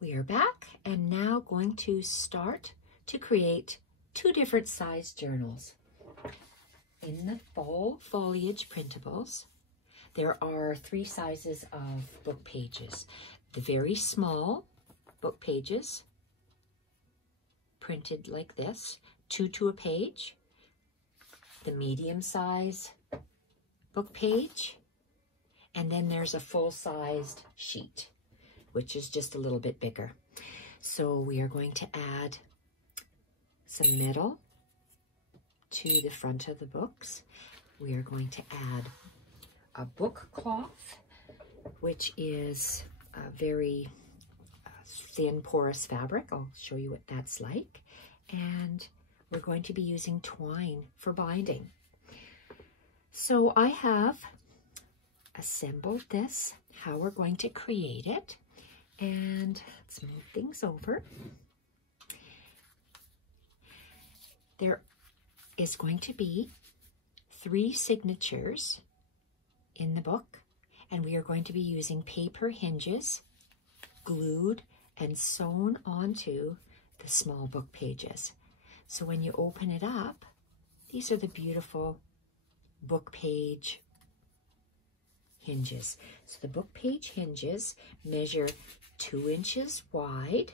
We are back and now going to start to create 2 different size journals. In the Fall Foliage printables, there are 3 sizes of book pages. The very small book pages, printed like this, 2 to a page. The medium size book page, and then there's a full-sized sheet, which is just a little bit bigger. So we are going to add some metal to the front of the books. We are going to add a book cloth, which is a very thin porous fabric. I'll show you what that's like. And we're going to be using twine for binding. So I have assembled this, how we're going to create it. And let's move things over. There is going to be 3 signatures in the book, and we are going to be using paper hinges glued and sewn onto the small book pages. So when you open it up, these are the beautiful book page hinges. So the book page hinges measure 2 inches wide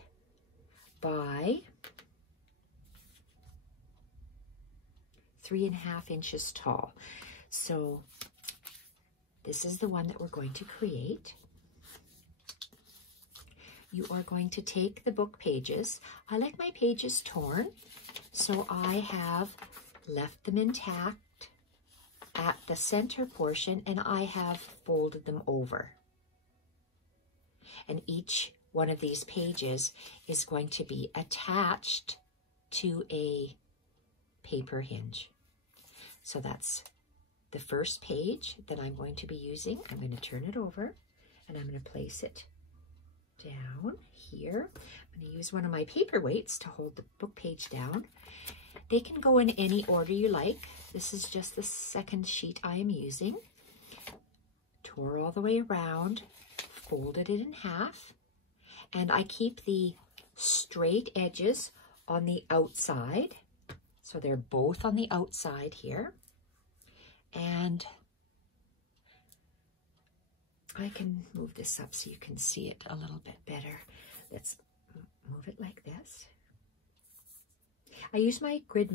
by 3.5 inches tall. So this is the one that we're going to create. You are going to take the book pages. I like my pages torn, so I have left them intact at the center portion, and I have folded them over. And each one of these pages is going to be attached to a paper hinge. So that's the first page that I'm going to be using. I'm going to turn it over and I'm going to place it down here. I'm going to use one of my paperweights to hold the book page down. They can go in any order you like. This is just the second sheet I am using. Tore all the way around, folded it in half, and I keep the straight edges on the outside. So they're both on the outside here. And I can move this up so you can see it a little bit better. Let's move it like this. I use my grid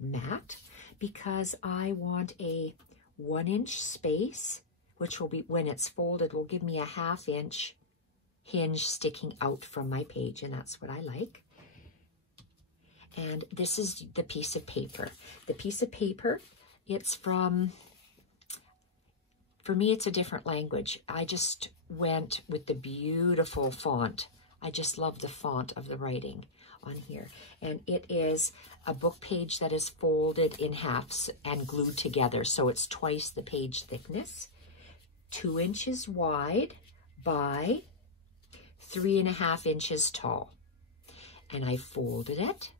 mat because I want a 1-inch space, which will be, when it's folded, will give me a 1/2 inch hinge sticking out from my page, and that's what I like. And this is the piece of paper. The piece of paper, it's from, for me, it's a different language. I just went with the beautiful font. I just love the font of the writing on here. And it is a book page that is folded in halves and glued together. So it's twice the page thickness, 2 inches wide by 3.5 inches tall. And I folded it.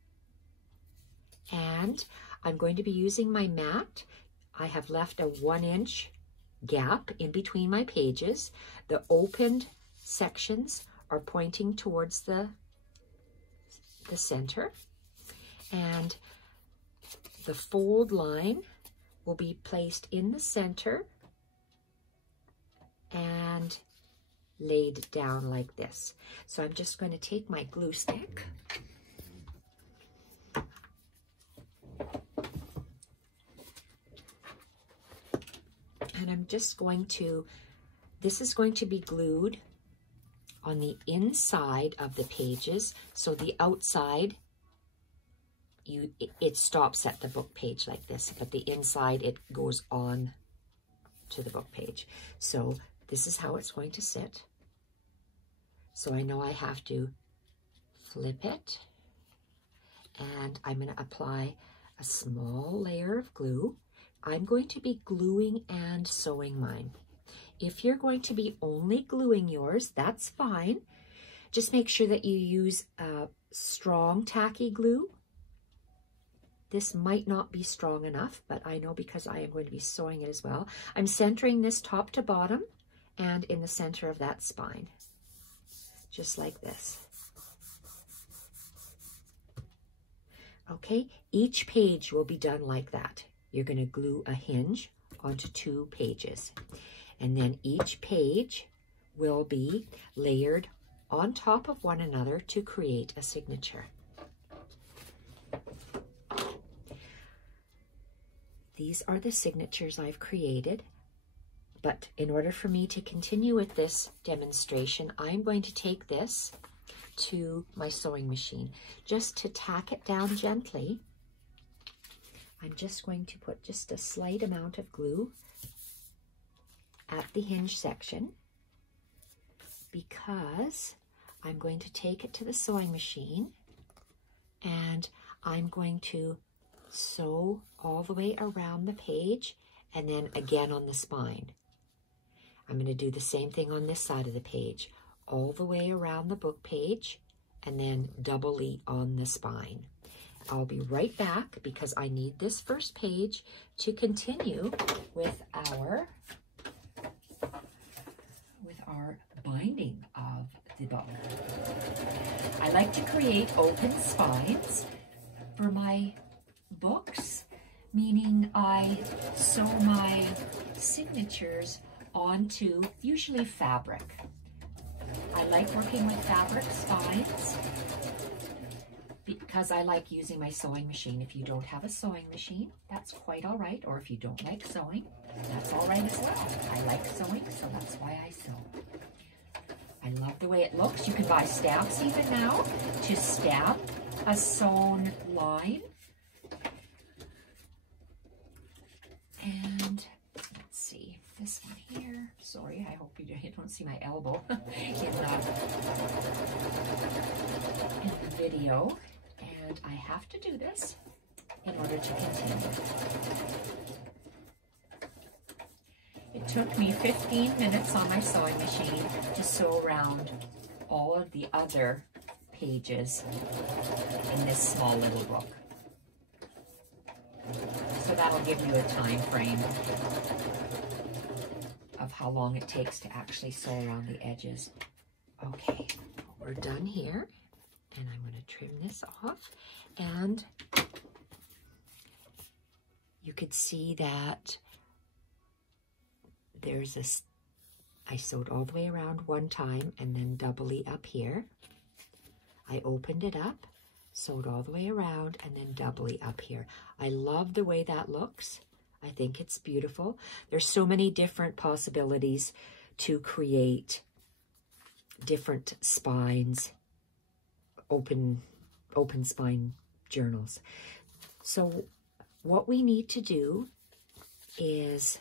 And I'm going to be using my mat. I have left a 1-inch gap in between my pages. The opened sections are pointing towards the center, and the fold line will be placed in the center and laid down like this. So I'm just going to take my glue stick and I'm just going to, this is going to be glued on the inside of the pages. So the outside, it stops at the book page like this, but the inside, it goes on to the book page. So this is how it's going to sit. So I know I have to flip it, and I'm going to apply a small layer of glue. I'm going to be gluing and sewing mine. If you're going to be only gluing yours, that's fine. Just make sure that you use strong tacky glue. This might not be strong enough, but I know because I am going to be sewing it as well. I'm centering this top to bottom and in the center of that spine. just like this. Okay, each page will be done like that. You're going to glue a hinge onto 2 pages. And then each page will be layered on top of one another to create a signature. These are the signatures I've created. But in order for me to continue with this demonstration, I'm going to take this to my sewing machine. Just to tack it down gently, I'm just going to put just a slight amount of glue at the hinge section, because I'm going to take it to the sewing machine and I'm going to sew all the way around the page and then again on the spine. I'm going to do the same thing on this side of the page, all the way around the book page and then doubly on the spine. I'll be right back because I need this first page to continue with our binding of the book. I like to create open spines for my books, meaning I sew my signatures onto usually fabric. I like working with fabric spines because I like using my sewing machine. If you don't have a sewing machine, that's quite all right. Or if you don't like sewing, that's all right as well. I like sewing, so that's why I sew. I love the way it looks. You can buy stamps even now to stamp a sewn line. And let's see, this one here. Sorry, I hope you don't see my elbow in the video. And I have to do this in order to continue. It took me 15 minutes on my sewing machine to sew around all of the other pages in this small little book. So that'll give you a time frame of how long it takes to actually sew around the edges. Okay, we're done here. And I'm going to trim this off. And you could see that there's I sewed all the way around one time and then doubly up here. I opened it up, sewed all the way around, and then doubly up here. I love the way that looks. I think it's beautiful. There's so many different possibilities to create different spines, open spine journals. So what we need to do is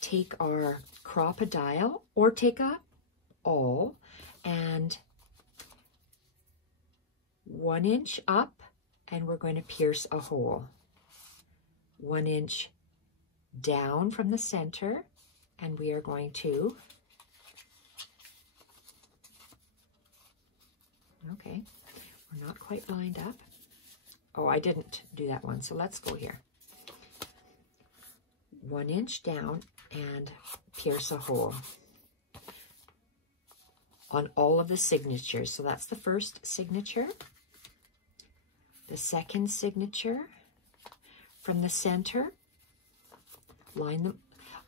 take our crop-a-dial or take a awl and 1 inch up, and we're going to pierce a hole. 1 inch down from the center, and we are going to, okay, we're not quite lined up. Oh, I didn't do that one, so let's go here. 1 inch down and pierce a hole on all of the signatures. So that's the first signature. The second signature from the center, line them.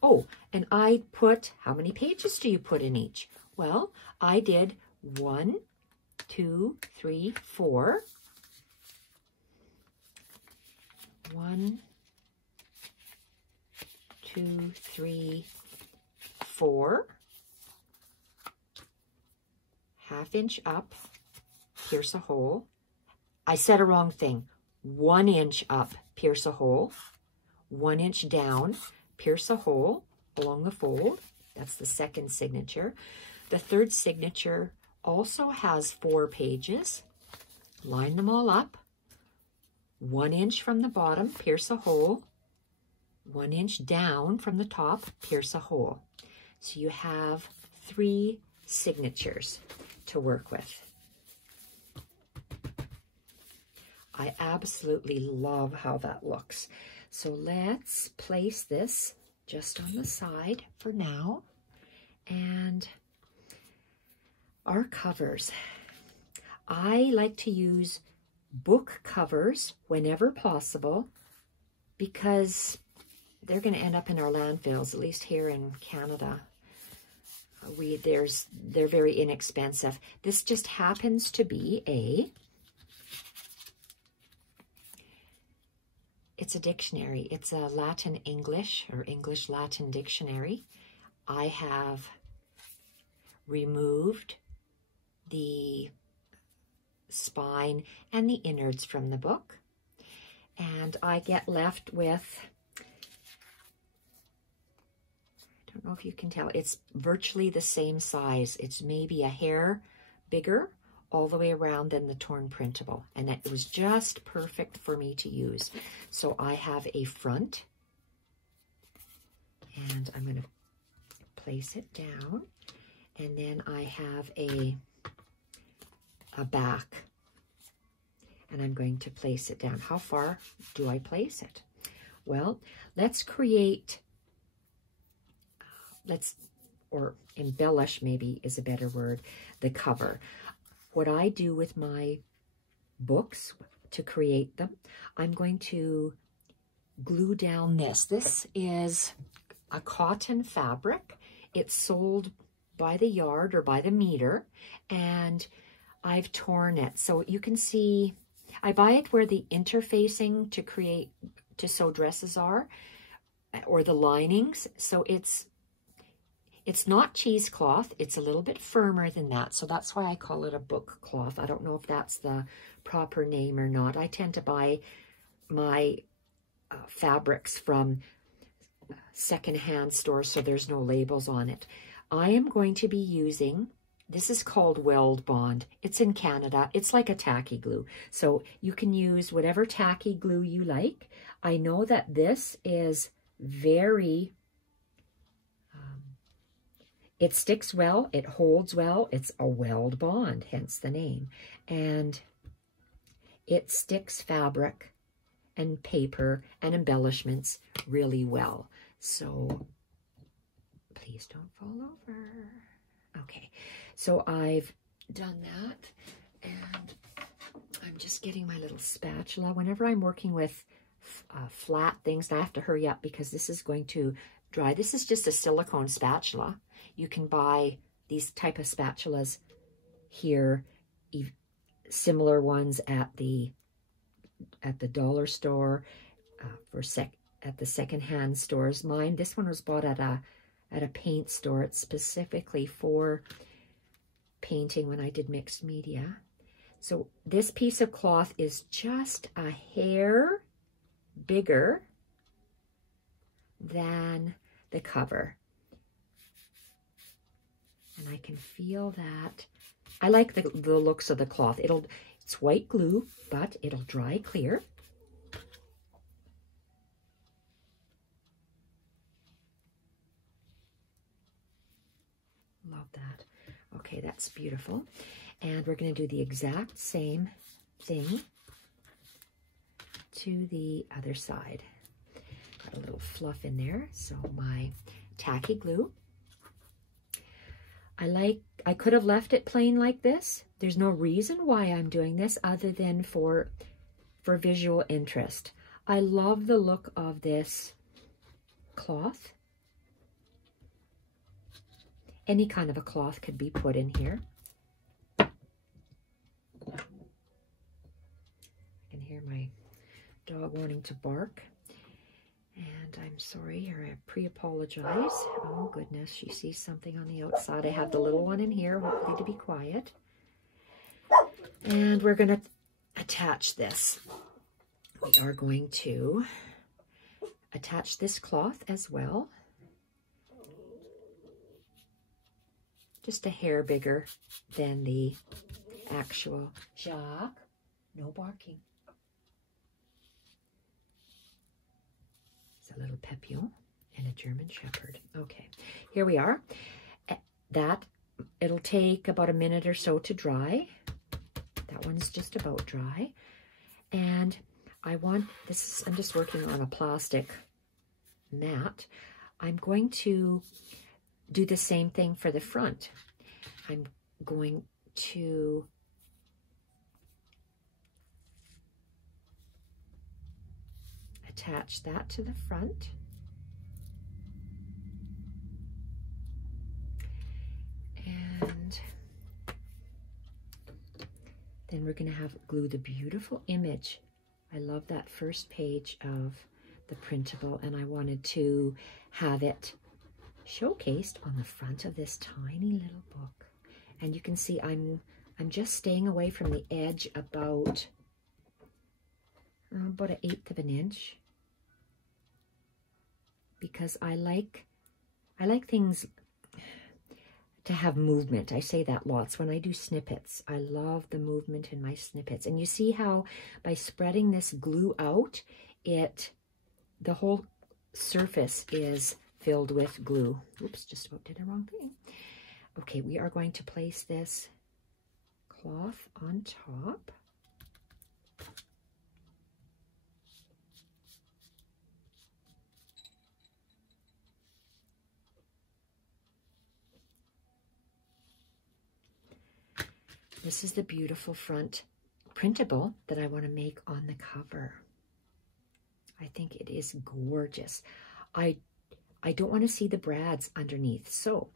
Oh, and I put, how many pages do you put in each? Well, I did 1, 2, 3, 4. 1, 2, 3, 4. Half inch up, pierce a hole. I said a wrong thing. 1 inch up, pierce a hole. 1 inch down, pierce a hole along the fold. That's the second signature. The third signature also has 4 pages. Line them all up. 1 inch from the bottom, pierce a hole. 1 inch down from the top, pierce a hole. So you have 3 signatures to work with. I absolutely love how that looks. So let's place this just on the side for now. And Our covers. I like to use book covers whenever possible because they're going to end up in our landfills, at least here in Canada. They're very inexpensive. This just happens to be it's a dictionary. It's a Latin English or English Latin dictionary. I have removed the spine and the innards from the book, and I get left with, I don't know if you can tell, it's virtually the same size. It's maybe a hair bigger all the way around than the torn printable, and it was just perfect for me to use. So I have a front, and I'm going to place it down, and then I have a back, and I'm going to place it down. How far do I place it? Well, let's create, or embellish maybe is a better word, the cover. What I do with my books to create them, I'm going to glue down this. This is a cotton fabric. It's sold by the yard or by the meter, and I've torn it. So you can see, I buy it where the interfacing to sew dresses are, or the linings. So it's not cheesecloth. It's a little bit firmer than that. So that's why I call it a book cloth. I don't know if that's the proper name or not. I tend to buy my fabrics from secondhand stores, so there's no labels on it. I am going to be using, this is called Weld Bond. It's in Canada. It's like a tacky glue. So you can use whatever tacky glue you like. I know that this is very, it sticks well, it holds well. It's a Weld Bond, hence the name. And it sticks fabric and paper and embellishments really well. So please don't fall over. Okay, so I've done that, and I'm just getting my little spatula. Whenever I'm working with flat things, I have to hurry up because this is going to dry. This is just a silicone spatula. You can buy these type of spatulas here, similar ones at the dollar store, at the secondhand stores. This one was bought at a paint store. It's specifically for painting when I did mixed media. So this piece of cloth is just a hair bigger than the cover. And I can feel that. I like the looks of the cloth. It's white glue, but it'll dry clear. Love that. Okay, that's beautiful. And we're going to do the exact same thing to the other side. Got a little fluff in there. So my tacky glue. I could have left it plain like this. There's no reason why I'm doing this other than for visual interest. I love the look of this cloth. Any kind of a cloth could be put in here. I can hear my dog wanting to bark. And I'm sorry, or I pre-apologize. Oh goodness, she sees something on the outside. I have the little one in here, hopefully to be quiet. And we're going to attach this. We are going to attach this cloth as well. Just a hair bigger than the actual. Jacques, no barking. It's a little Papillon and a German Shepherd. Okay, here we are. It'll take about a minute or so to dry. That one's just about dry. And I'm just working on a plastic mat. I'm going to do the same thing for the front. I'm going to attach that to the front. And then we're going to have glue the beautiful image. I love that first page of the printable, and I wanted to have it showcased on the front of this tiny little book. And you can see I'm just staying away from the edge about an 1/8 of an inch, because I like things to have movement. I say that lots when I do snippets. I love the movement in my snippets. And you see how by spreading this glue out, the whole surface is filled with glue. Oops, just about did the wrong thing. Okay, we are going to place this cloth on top. This is the beautiful front printable that I want to make on the cover. I think it is gorgeous. I don't want to see the brads underneath, so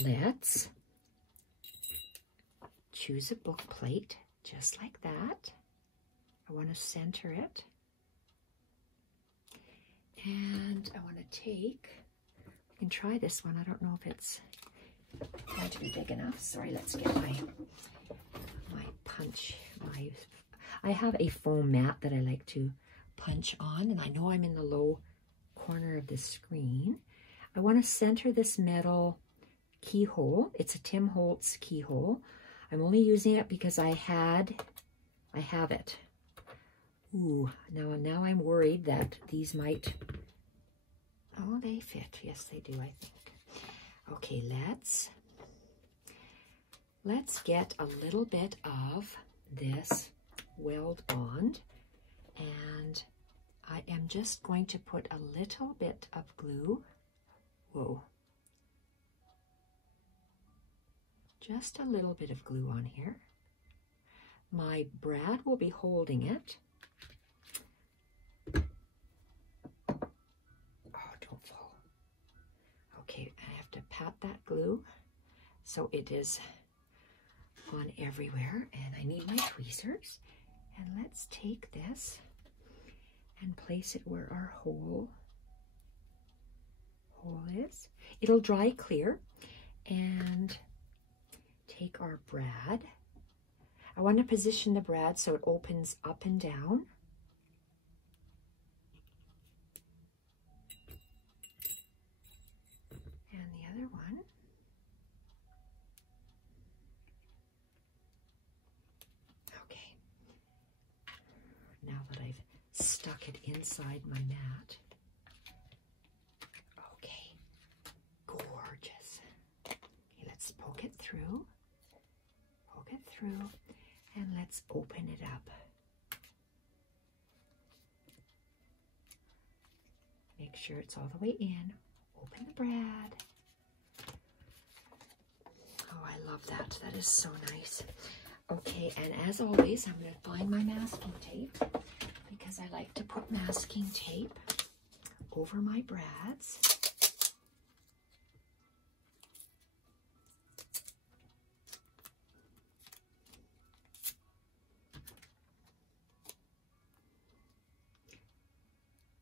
let's choose a book plate just like that. I want to center it. And I want to take, we can try this one. I don't know if it's going to be big enough. Sorry, let's get my punch. I have a foam mat that I like to punch on, and I know I'm in the low corner of the screen. I want to center this metal keyhole. It's a Tim Holtz keyhole. I'm only using it because I have it. Ooh, now I'm worried that these might, oh, they fit. Yes, they do, I think. Okay, let's get a little bit of this weld bond, and I am just going to put a little bit of glue. Whoa. Just a little bit of glue on here. My brad will be holding it. Oh, don't fall. Okay, I have to pat that glue so it is on everywhere, and I need my tweezers. And let's take this and place it where our hole is. It'll dry clear, and take our brad. I want to position the brad so it opens up and down. And the other one. Okay. Now that I've stuck it inside my mat. Okay. Gorgeous. Okay, let's poke it through. Poke it through. And let's open it up. Make sure it's all the way in. Open the brad. Oh, I love that. That is so nice. Okay, and as always, I'm going to find my masking tape because I like to put masking tape over my brads.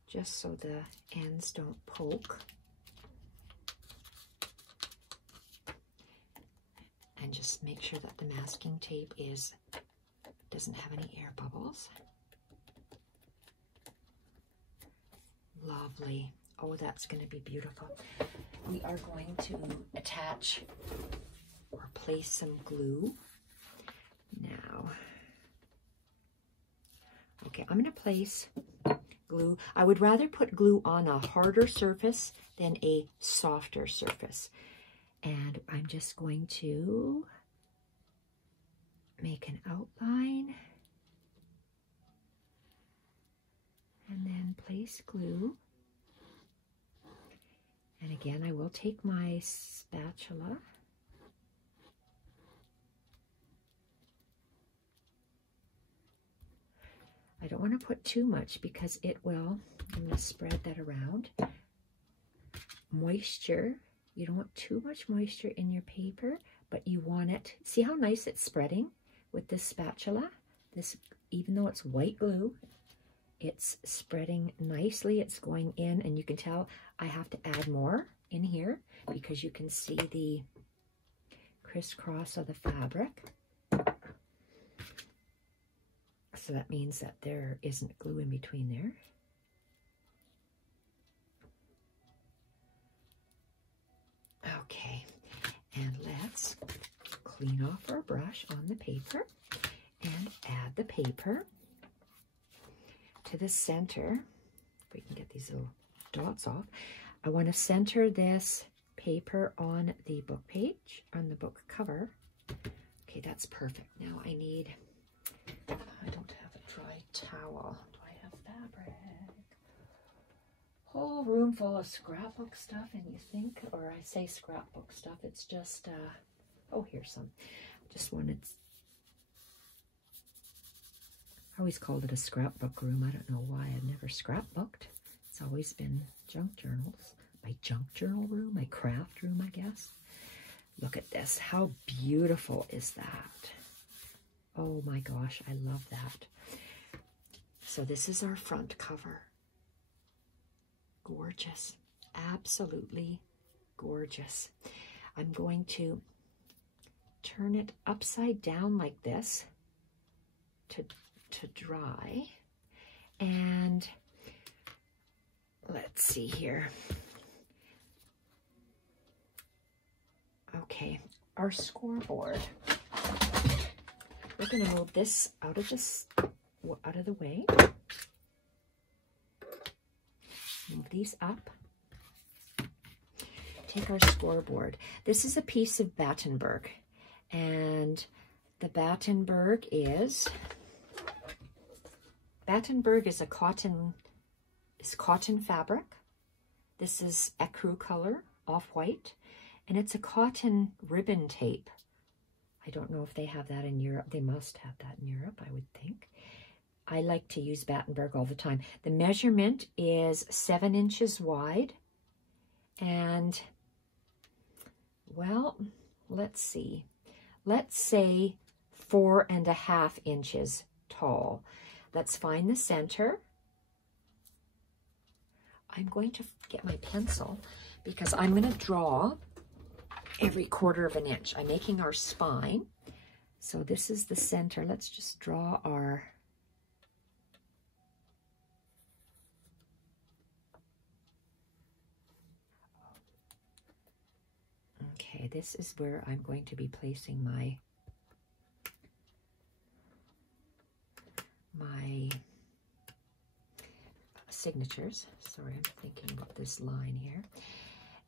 Just so the ends don't poke. And just make sure that the masking tape doesn't have any air bubbles. Lovely. Oh, that's going to be beautiful. We are going to attach or place some glue now. Okay, I'm going to place glue. I would rather put glue on a harder surface than a softer surface. And I'm just going to make an outline and then place glue. And again, I will take my spatula I don't want to put too much because it will, I'm going to spread that around. Moisture, you don't want too much moisture in your paper, but you want it, see how nice it's spreading with this spatula? This, even though it's white glue, it's spreading nicely. It's going in, and you can tell I have to add more in here because you can see the crisscross of the fabric. So that means that there isn't glue in between there. Okay, and let's clean off our brush on the paper and add the paper to the center. If we can get these little dots off. I want to center this paper on the book page, on the book cover. Okay, that's perfect. Now I need, I don't have a dry towel. Do I have fabric? Whole room full of scrapbook stuff, and you think, or I say scrapbook stuff, it's just, oh, here's some. Just wanted, I always called it a scrapbook room. I don't know why. I've never scrapbooked. It's always been junk journals. My junk journal room, my craft room, I guess. Look at this. How beautiful is that? Oh my gosh, I love that. So this is our front cover. Gorgeous. Absolutely gorgeous. I'm going to turn it upside down like this to dry. And let's see here. Okay, our scoreboard. We're going to move this out of the way. Move these up. Take our scoreboard. This is a piece of Battenberg, and the Battenberg is a cotton fabric. This is ecru color, off-white, and it's a cotton ribbon tape. I don't know if they have that in Europe. They must have that in Europe, I would think. I like to use Battenberg all the time. The measurement is 7 inches wide, and, well, let's see. Let's say 4.5 inches tall. Let's find the center. I'm going to get my pencil because I'm going to draw every 1/4 inch. I'm making our spine. So this is the center. Let's just draw our... Okay, this is where I'm going to be placing my signatures. Sorry, I'm thinking about this line here.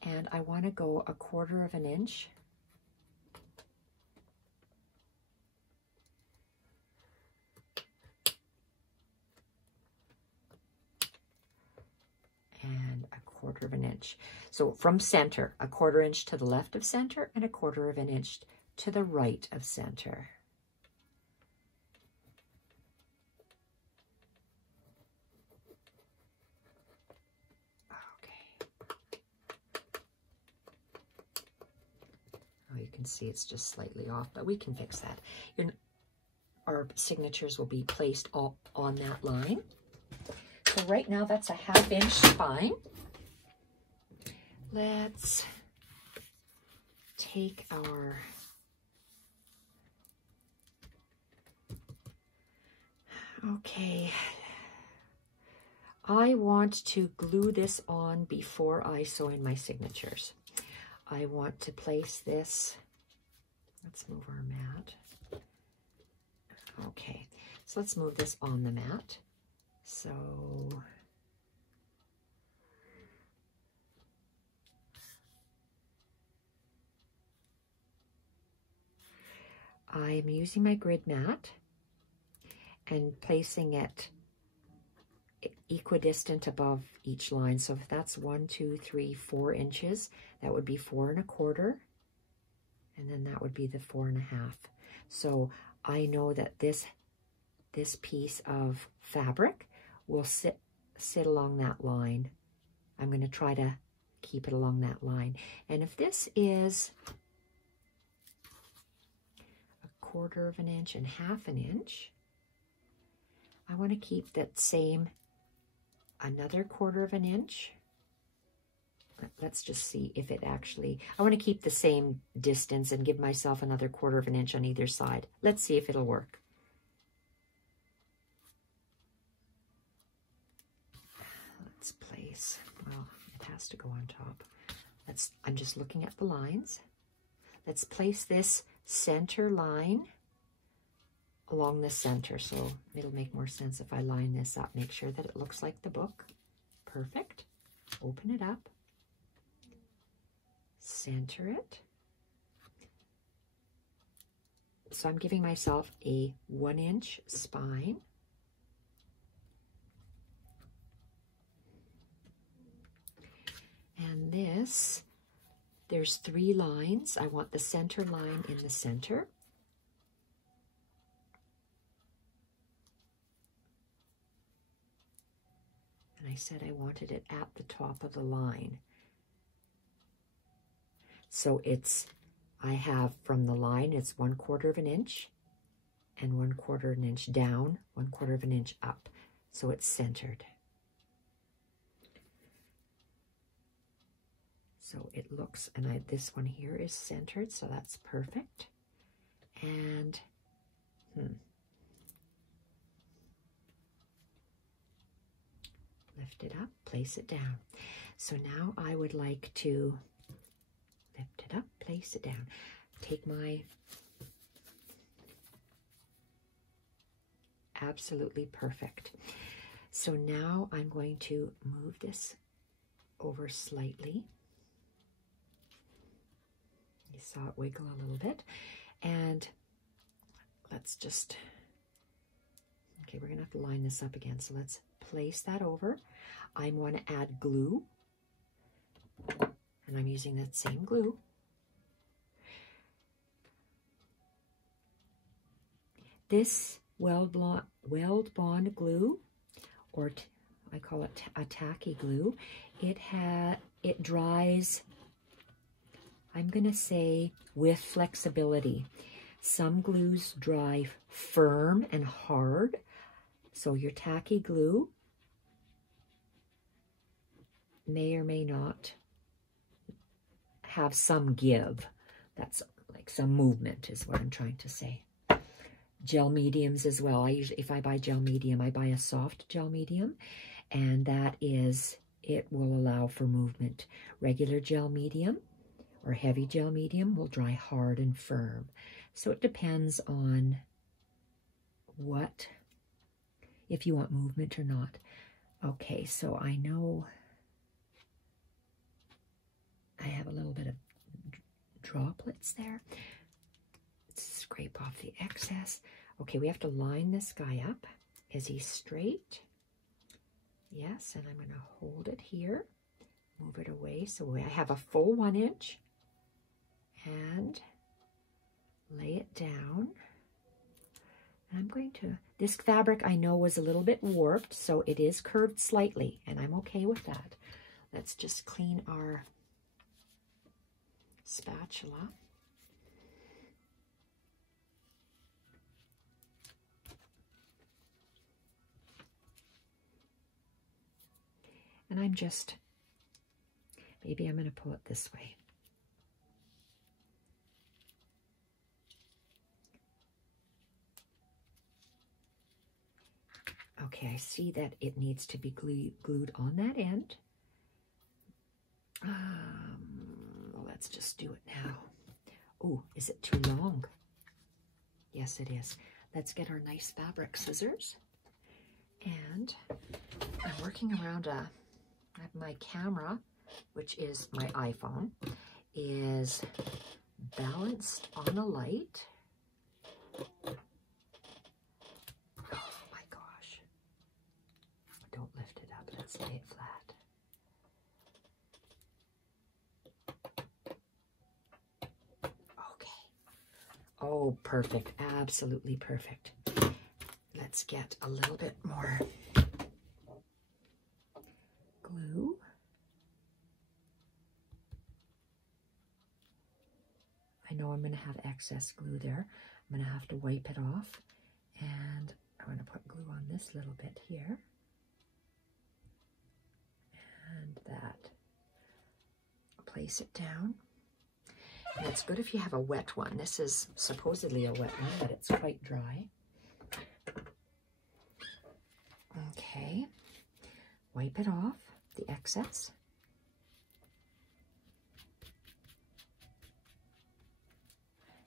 And I want to go 1/4 inch. And 1/4 inch. So from center, 1/4 inch to the left of center and 1/4 inch to the right of center. You can see it's just slightly off, but we can fix that. Our signatures will be placed all on that line. So right now that's a 1/2 inch spine. Let's take our okay. I want to glue this on before I sew in my signatures. I want to place this, let's move our mat. Okay, so let's move this on the mat. So I'm using my grid mat and placing it equidistant above each line. So if that's 1, 2, 3, 4 inches, that would be 4 1/4, and then that would be the 4 1/2. So I know that this this piece of fabric will sit along that line. I'm going to try to keep it along that line. And if this is 1/4 of an inch and 1/2 an inch, I want to keep that same, another 1/4 of an inch. Let's just see if it actually, I want to keep the same distance and give myself another 1/4 of an inch on either side. Let's see if it'll work. Let's place, well, it has to go on top. I'm just looking at the lines. Let's place this center line along the center, so it'll make more sense if I line this up. Make sure that it looks like the book. Perfect. Open it up. Center it. So I'm giving myself a 1-inch spine. And this, there's 3 lines. I want the center line in the center. And I said I wanted it at the top of the line. So I have from the line, it's 1/4 of an inch and 1/4 of an inch down, 1/4 of an inch up. So it's centered. So it looks, and this one here is centered, so that's perfect. And lift it up, place it down. So now I would like to lift it up, place it down. Take my, absolutely perfect. So now I'm going to move this over slightly. You saw it wiggle a little bit. And let's just, okay, we're gonna have to line this up again. So let's place that over. I want to add glue. And I'm using that same glue. This weld bond glue, or I call it a tacky glue, it dries, I'm going to say, with flexibility. Some glues dry firm and hard, so your tacky glue may or may not have some give. That's like some movement is what I'm trying to say. Gel mediums as well. If I buy gel medium, I buy a soft gel medium, and that is, it will allow for movement. Regular gel medium or heavy gel medium will dry hard and firm. So it depends on what, if you want movement or not. Okay, so I know I have a little bit of droplets there. Let's scrape off the excess. Okay, we have to line this guy up. Is he straight? Yes, and I'm going to hold it here, move it away. So I have a full 1 inch and lay it down. And I'm going to, this fabric I know was a little bit warped, so it is curved slightly, and I'm okay with that. Let's just clean our spatula. And I'm just, maybe I'm going to pull it this way. Okay, I see that it needs to be glued on that end. Let's just do it now. Oh, is it too long? Yes, it is. Let's get our nice fabric scissors. And I'm working around my camera, which is my iPhone, is balanced on a light. Oh my gosh. Don't lift it up, let's lay it flat. Okay. Oh, perfect, absolutely perfect. let's get a little bit more glue. I know I'm going to have excess glue there. I'm going to have to wipe it off, and I'm going to put glue on this little bit here. And that. Place it down. And it's good if you have a wet one. This is supposedly a wet one, but it's quite dry. Okay. Wipe it off, the excess.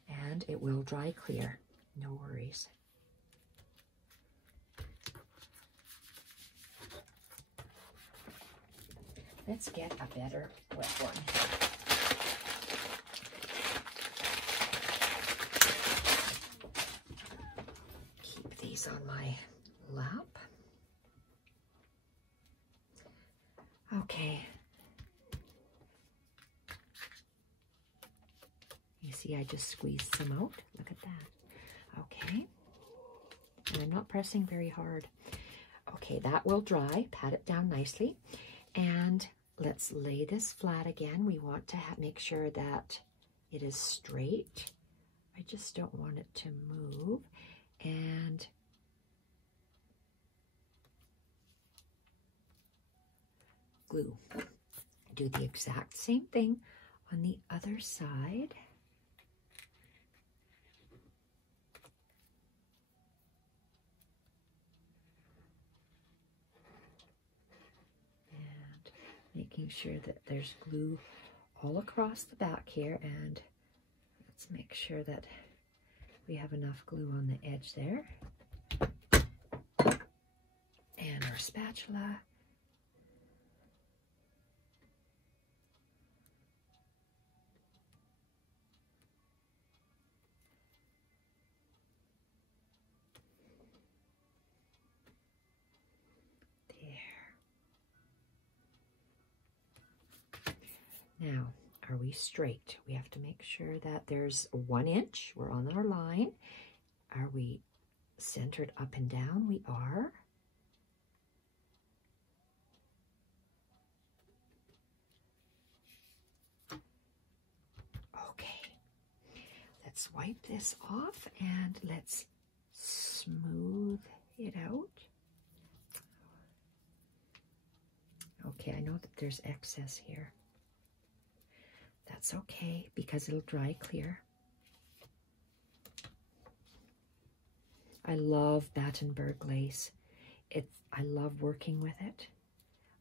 And it will dry clear. No worries. Let's get a better wet one. Keep these on my lap. Okay. You see, I just squeezed some out. Look at that. Okay. And I'm not pressing very hard. Okay, that will dry. Pat it down nicely. And let's lay this flat again. We want to make sure that it is straight. I just don't want it to move. And glue. Do the exact same thing on the other side. Making sure that there's glue all across the back here, and let's make sure that we have enough glue on the edge there. And our spatula. Now, are we straight? We have to make sure that there's 1 inch. We're on our line. Are we centered up and down? We are. Okay. Let's wipe this off and let's smooth it out. Okay, I know that there's excess here. That's okay, because it'll dry clear. I love Battenberg lace. I love working with it.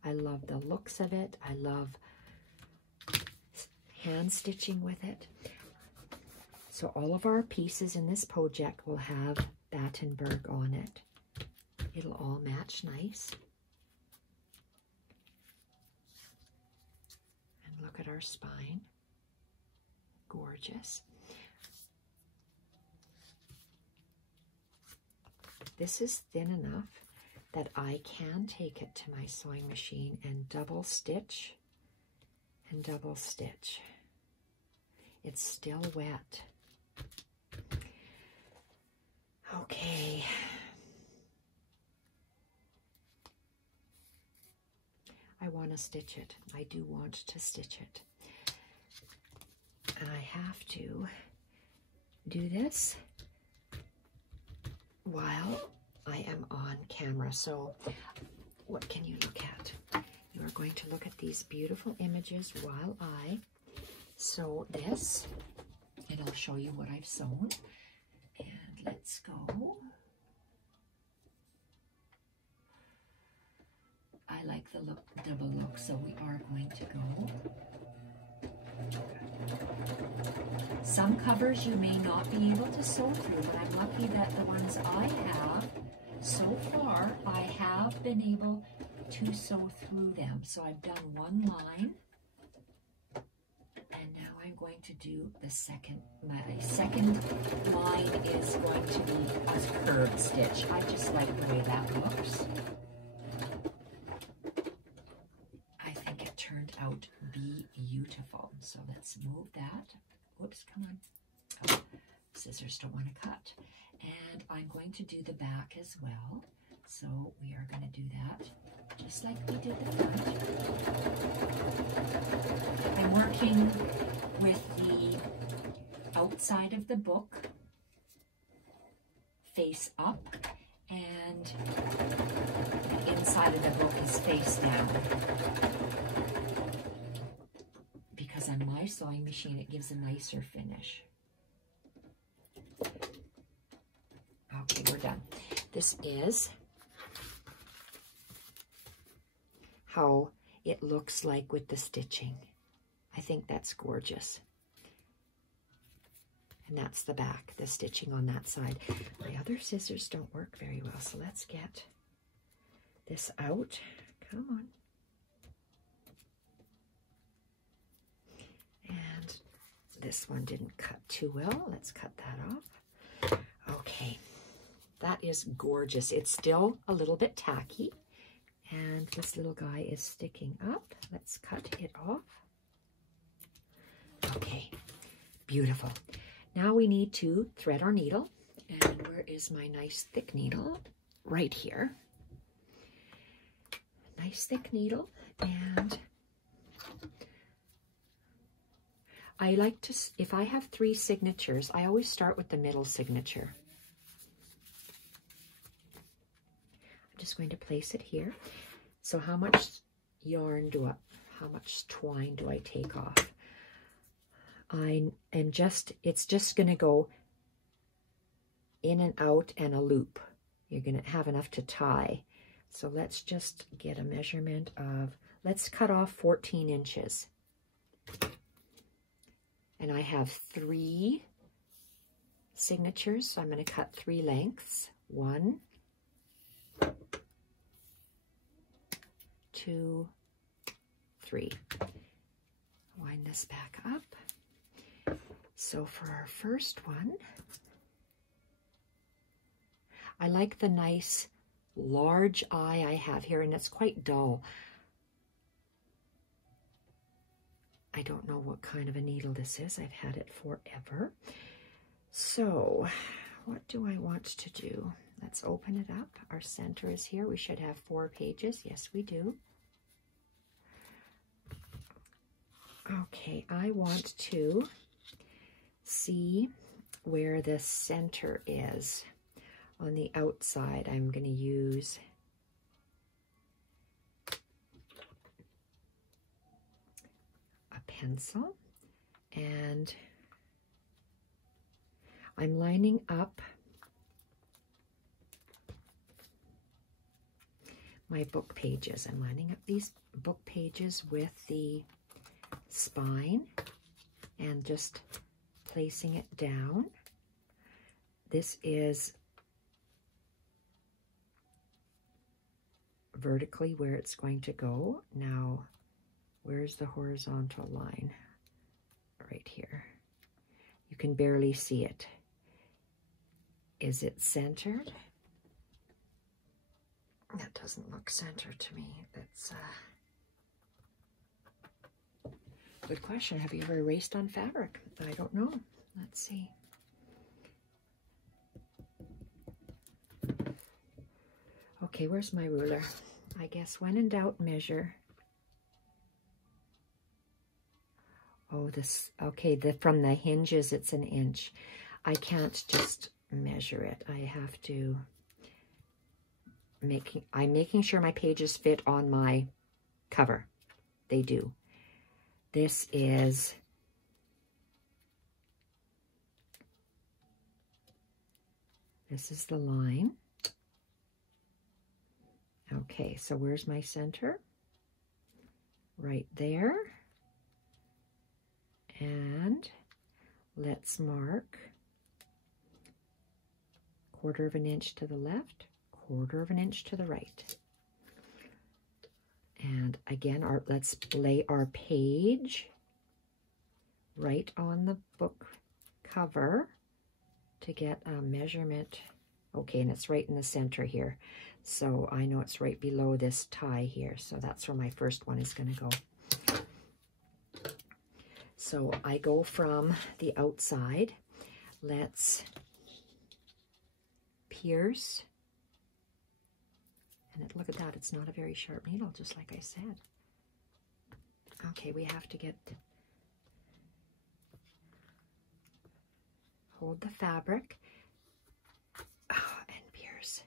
I love the looks of it. I love hand stitching with it. So all of our pieces in this project will have Battenberg on it. It'll all match nice. And look at our spine. Gorgeous. This is thin enough that I can take it to my sewing machine and double stitch and double stitch. It's still wet. Okay. I want to stitch it. I do want to stitch it. And I have to do this while I am on camera. So what can you look at? You are going to look at these beautiful images while I sew this, and I'll show you what I've sewn. And let's go. I like the look, double look, so we are going to go. Some covers you may not be able to sew through, but I'm lucky that the ones I have, so far, I have been able to sew through them. So I've done 1 line, and now I'm going to do the second. My second line is going to be a curved stitch. I just like the way that looks. I think it turned out beautiful. So let's move that. Whoops, come on. Oh, scissors don't want to cut. And I'm going to do the back as well. So we are going to do that just like we did the front. I'm working with the outside of the book face up, and the inside of the book is face down. Because on my sewing machine, it gives a nicer finish. Okay, we're done. This is how it looks like with the stitching. I think that's gorgeous. And that's the back, the stitching on that side. My other scissors don't work very well, so let's get this out. Come on. And this one didn't cut too well. Let's cut that off. Okay, that is gorgeous. It's still a little bit tacky, and this little guy is sticking up. Let's cut it off. Okay, beautiful. Now we need to thread our needle. And where is my nice thick needle? Right here. Nice thick needle. And I like to, if I have 3 signatures, I always start with the middle signature. I'm just going to place it here. So how much yarn how much twine do I take off? It's just going to go in and out and a loop. You're going to have enough to tie. So let's just get a measurement of, let's cut off 14 inches. And I have 3 signatures, so I'm going to cut 3 lengths. 1, 2, 3. Wind this back up. So for our first one, I like the nice large eye I have here, and it's quite dull. I don't know what kind of a needle this is. I've had it forever. So what do I want to do? Let's open it up. Our center is here. We should have 4 pages. Yes, we do. Okay, I want to see where the center is. On the outside, I'm going to use a pencil, and I'm lining up my book pages. I'm lining up these book pages with the spine and just placing it down. This is vertically where it's going to go. Now, where's the horizontal line? Right here. You can barely see it. Is it centered? That doesn't look centered to me. That's good question. Have you ever erased on fabric? I don't know. Let's see. Okay, where's my ruler? I guess when in doubt, measure. Oh, this, okay, from the hinges, it's 1 inch. I can't just measure it. I have to, I'm making sure my pages fit on my cover. They do. This is the line. Okay, so where's my center? Right there. And let's mark 1/4 inch to the left, 1/4 inch to the right. And again, let's lay our page right on the book cover to get a measurement. Okay, and it's right in the center here. So I know it's right below this tie here. So that's where my first one is going to go. So I go from the outside. Let's pierce. And look at that, it's not a very sharp needle, just like I said. Okay, we have to hold the fabric and pierce.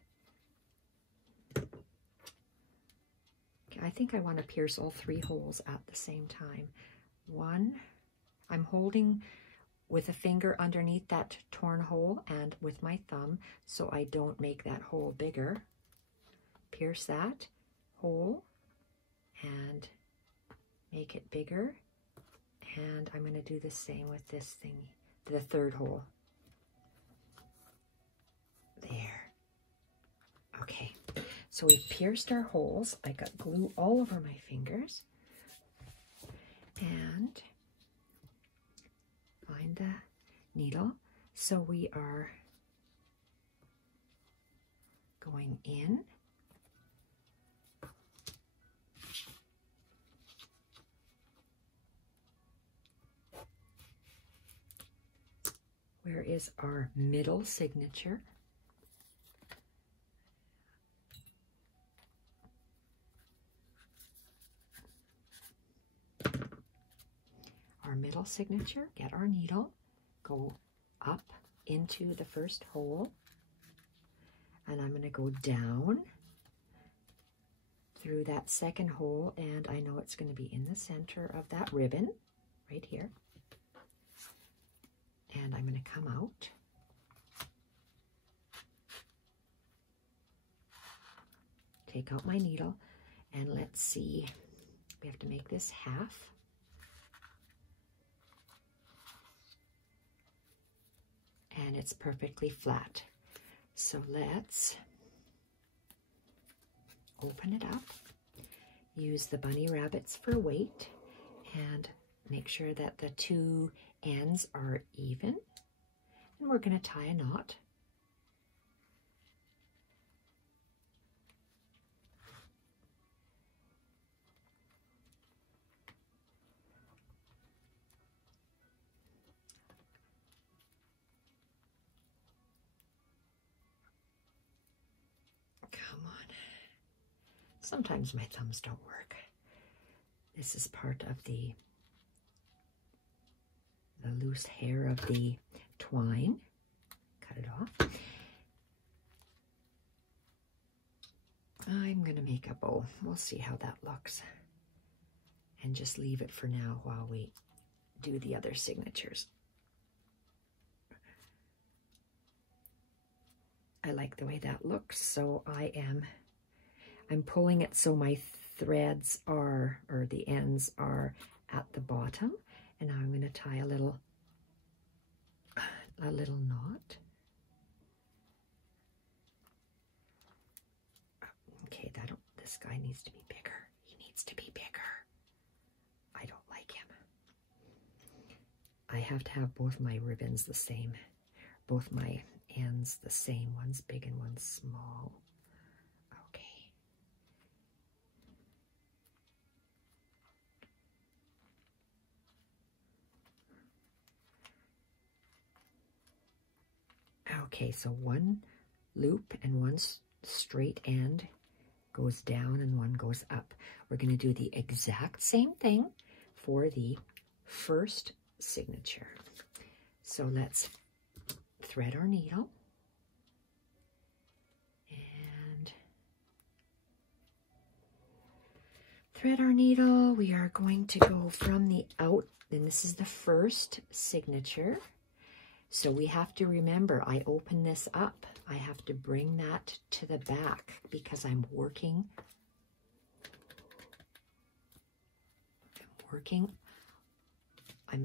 Okay, I think I want to pierce all 3 holes at the same time. 1, I'm holding with a finger underneath that torn hole and with my thumb so I don't make that hole bigger. Pierce that hole and make it bigger. And I'm going to do the same with this thing, the 3rd hole. There. Okay, so we've pierced our holes. I got glue all over my fingers. And find the needle. So we are going in. Where is our middle signature? Our middle signature, get our needle, go up into the 1st hole, and I'm going to go down through that 2nd hole, and I know it's going to be in the center of that ribbon, right here. And I'm going to come out. Take out my needle, and let's see, we have to make this half. And it's perfectly flat. So let's open it up, use the bunny rabbits for weight, and make sure that the 2 ends are even. And we're going to tie a knot. Come on. Sometimes my thumbs don't work. This is part of the loose hair of the twine. Cut it off. I'm going to make a bow. We'll see how that looks. And just leave it for now while we do the other signatures. I like the way that looks, so I'm pulling it so my threads are, or the ends are at the bottom, and now I'm going to tie a little knot. Okay, this guy needs to be bigger. He needs to be bigger. I don't like him. I have to have both my ribbons the same, both my ends the same. One's big and one's small. Okay, so one loop and one straight end goes down and one goes up. We're going to do the exact same thing for the 1st signature. So let's thread our needle and thread our needle. We are going to go from the out, and this is the 1st signature. So we have to remember, I open this up. I have to bring that to the back because I'm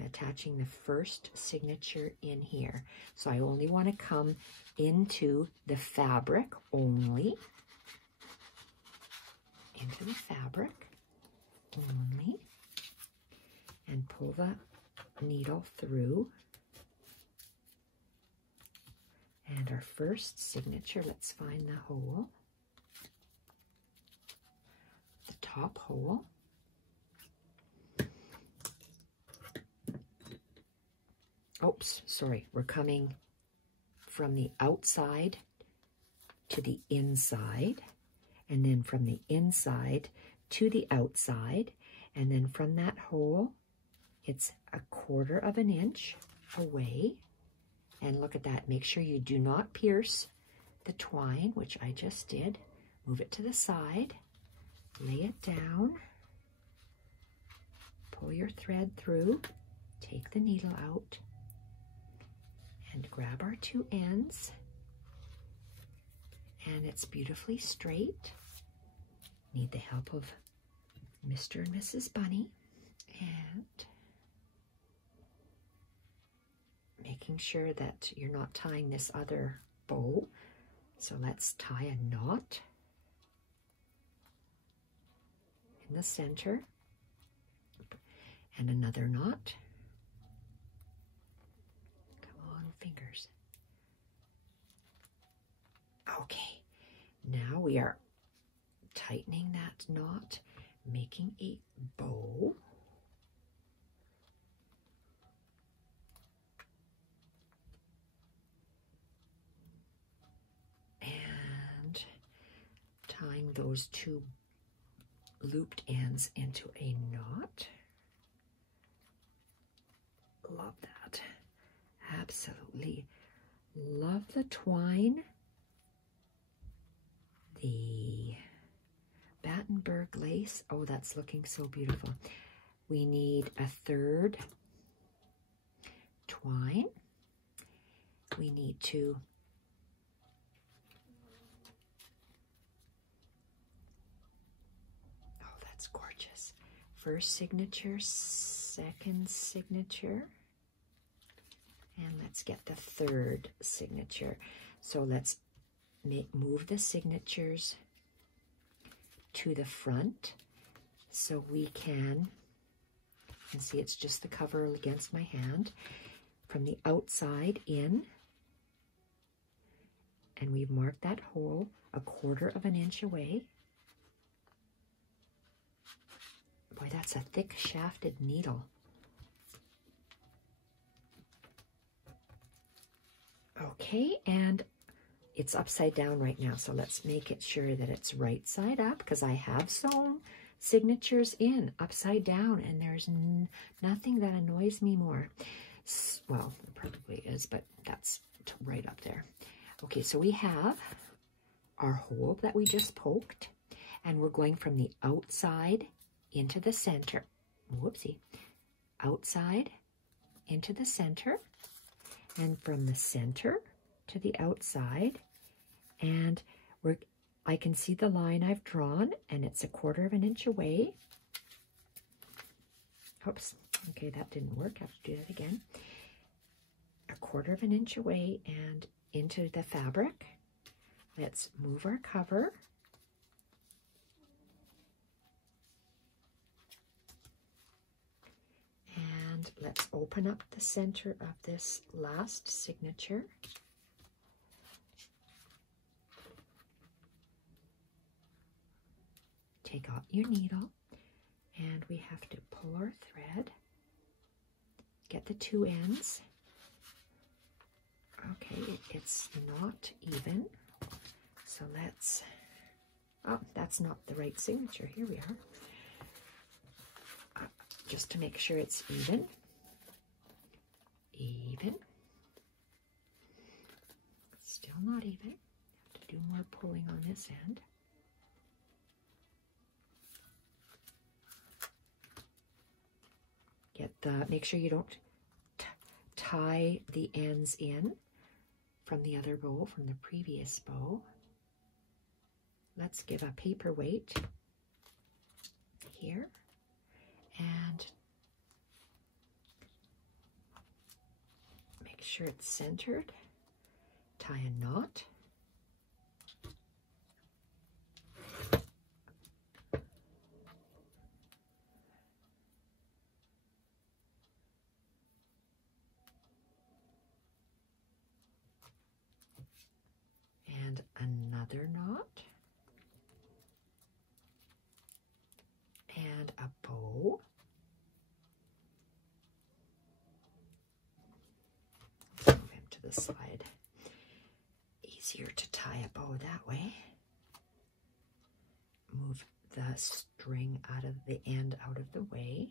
attaching the 1st signature in here. So I only want to come into the fabric only. Into the fabric only. And pull the needle through. And our 1st signature, let's find the hole, the top hole. Oops, sorry, we're coming from the outside to the inside, and then from the inside to the outside, and then from that hole, it's 1/4 of an inch away. And look at that. Make sure you do not pierce the twine, which I just did. Move it to the side, lay it down, pull your thread through, take the needle out, and grab our 2 ends. And it's beautifully straight. Need the help of Mr. and Mrs. Bunny, and making sure that you're not tying this other bow. So let's tie a knot in the center and another knot. Come on, fingers. Okay, now we are tightening that knot, making a bow. And tying those 2 looped ends into a knot. Love that. Absolutely love the twine. The Battenberg lace. Oh, that's looking so beautiful. We need 1/3 twine. We need to that's gorgeous. First signature, second signature, and let's get the 3rd signature. So let's move the signatures to the front so we can, you can see it's just the cover against my hand, from the outside in, and we've marked that hole 1/4 of an inch away. Boy, that's a thick shafted needle. Okay, and it's upside down right now, so let's make it sure that it's right side up, because I have sewn signatures in upside down, and there's nothing that annoys me more. Well, it probably is, but that's right up there. Okay, so we have our hole that we just poked, and we're going from the outside into the center. Whoopsie. Outside into the center, and from the center to the outside, and I can see the line I've drawn, and it's 1/4 of an inch away. Oops, okay, that didn't work. I have to do that again. 1/4 of an inch away and into the fabric. Let's move our cover. And let's open up the center of this last signature. Take out your needle, and we have to pull our thread, get the 2 ends. Okay, it's not even, so let's, oh, that's not the right signature. Here we are. Just to make sure it's even. Even. Still not even. Have to do more pulling on this end. Make sure you don't tie the ends in from the other bow, from the previous bow. Let's give a paperweight here, and make sure it's centered. Tie a knot. And another knot. And a bow. Move him to the side. Easy easier to tie a bow that way. Move the string out of the end out of the way.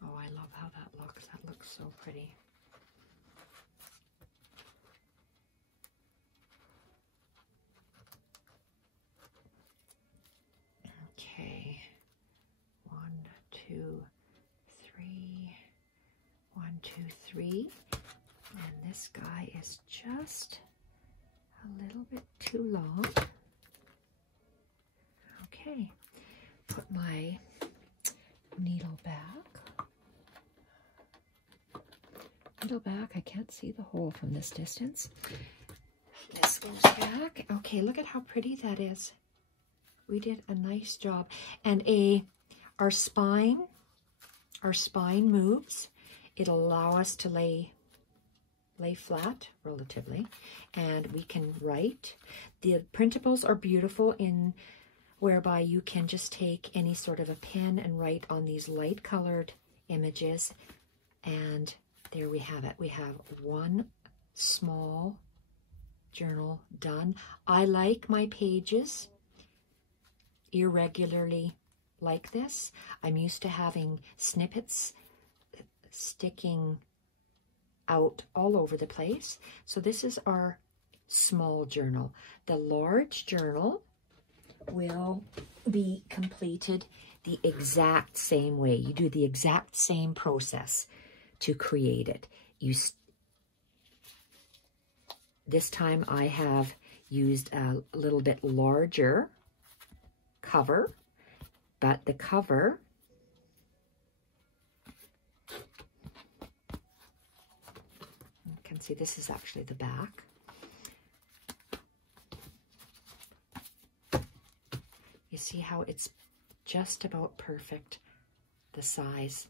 Oh, I love how that looks. That looks so pretty. Okay, 1, 2, 3, 1, 2, 3, and this guy is just a little bit too long. Okay, put my needle back. Needle back, I can't see the hole from this distance. This goes back. Okay, look at how pretty that is. We did a nice job. And our spine moves. It'll allow us to lay flat, relatively, and we can write. The printables are beautiful in whereby you can just take any sort of a pen and write on these light colored images, and there we have it. We have one small journal done. I like my pages irregularly like this. I'm used to having snippets sticking out all over the place. So this is our small journal. The large journal will be completed the exact same way. You do the exact same process to create it. This time I have used a little bit larger cover, but the cover you can see this is actually the back. You see how it's just about perfect, the size.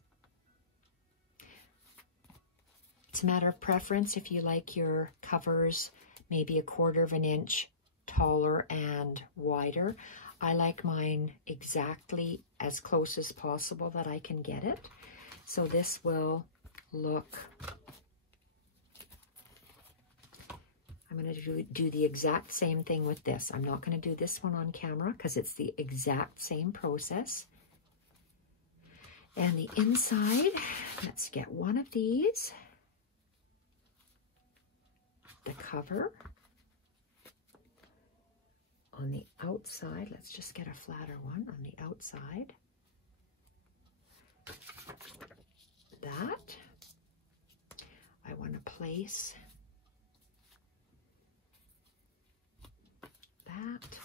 It's a matter of preference if you like your covers maybe 1/4 of an inch taller and wider. I like mine exactly as close as possible that I can get it. So this will look, I'm going to do the exact same thing with this. I'm not going to do this one on camera because it's the exact same process. And the inside, let's get one of these. The cover. On the outside, let's just get a flatter one on the outside. That. I want to place that.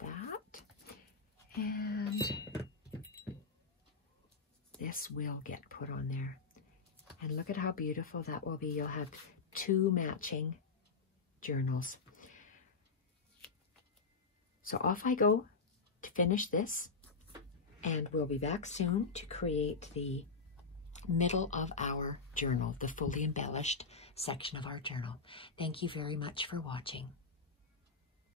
That. And this will get put on there. And look at how beautiful that will be. You'll have 2 matching journals. So off I go to finish this, and we'll be back soon to create the middle of our journal, the fully embellished section of our journal. Thank you very much for watching.